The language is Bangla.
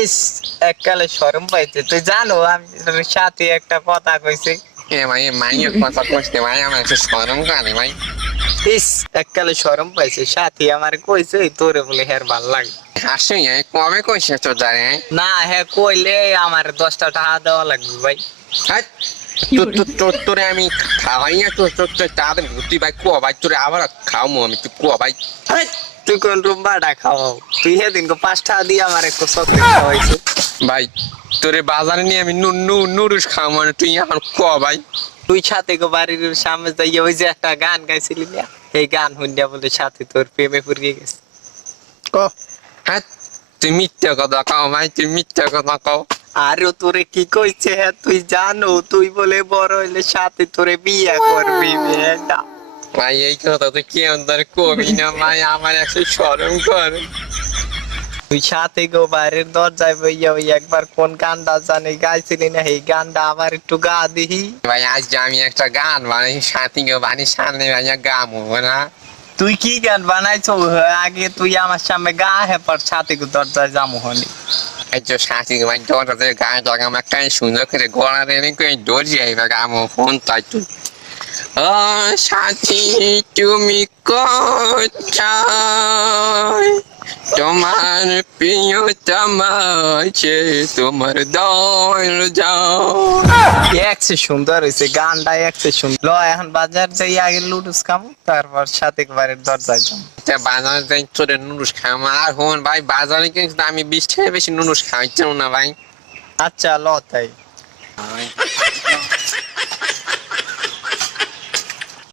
ইস এককালে শরম পাইছে তুই জানো আমি তোর সাথে একটা কথা কইছি। এ ভাই মাইয়ের কথা কইতে ভাই আমার একটু শরম করে ভাই। ইস এককালে শরম পাইছে সাথী আমার কইছে তোরে বলে হের ভাল লাগে। আসলে কবে কইছে তো জানে না হ্যাঁ কইলে আমার 10টা টাকা দেওয়া লাগবে ভাই। তোরে আমি খাওয়াইয়া তোর তাদের তুই ভাই কুয়া ভাই তোরে আবার খাওয়াবো আমি তুই কুয়া ভাই। হেই, তুই কোন রুম ভাড়া খাওয়াও তুই সেদিন 5 টাকা দিয়ে আমার একটু চকলেট খাওয়াইছে। ভাই তোরে বাজারে নিয়ে আমি নুডলস খাওয়া মানে তুই এখন কুয়া ভাই। তুই সাথে বাড়ির সামনে যাইয়া ওই যে একটা গান গাইছিলি না এই গান শুনিয়া বলে সাথে তোর প্রেমে পড়ে গেছে। ক হ্যাঁ তুই মিথ্যা কথা কও ভাই তুই মিথ্যা কথা কও। আরে তোরে কি কইছে হ্যাঁ তুই জানো তুই বলে বড় হইলে সাথে তোরে বিয়ে করবি মেয়েটা। ভাই এই কথা তুই কি অন্তরে কবি না ভাই আমার একটু শরম কর। তুই সাথে বাড়ির দরজায় বইয়া ওই একবার কোন গানটা জানি গাইছিলি না এই গানটা আবার একটু গা দিহি। ভাই আজ আমি একটা গান বানাই সাথী বানি সামনে ভাইয়া গামো না। তুই কি গান বানাইছো আগে তুই আমার সামনে গা হ্যাঁ পর সাথে দরজায় যামু হনি। এই যে সাথী ভাই দরজাতে গায়ে লাগাম একটা সুন্দর করে গলা রেনে করে দৌড় যাইবা গামো ফোন তাই তুই ও সাথী তুমি কোথায় তোমার প্রিয়তম আছে তোমার দল যাও। একসে সুন্দর হয়েছে গানটা একসে সুন্দর ল এখন বাজার যাই আগে লুডুস খামু তারপর সাথে বাড়ির দরজায় যাবো। বাজারে যাই তোরে নুডলস খাম আর হন ভাই বাজারে কিন্তু আমি 20 টাকা বেশি নুডলস খাইতাম না ভাই। আচ্ছা ল তাই।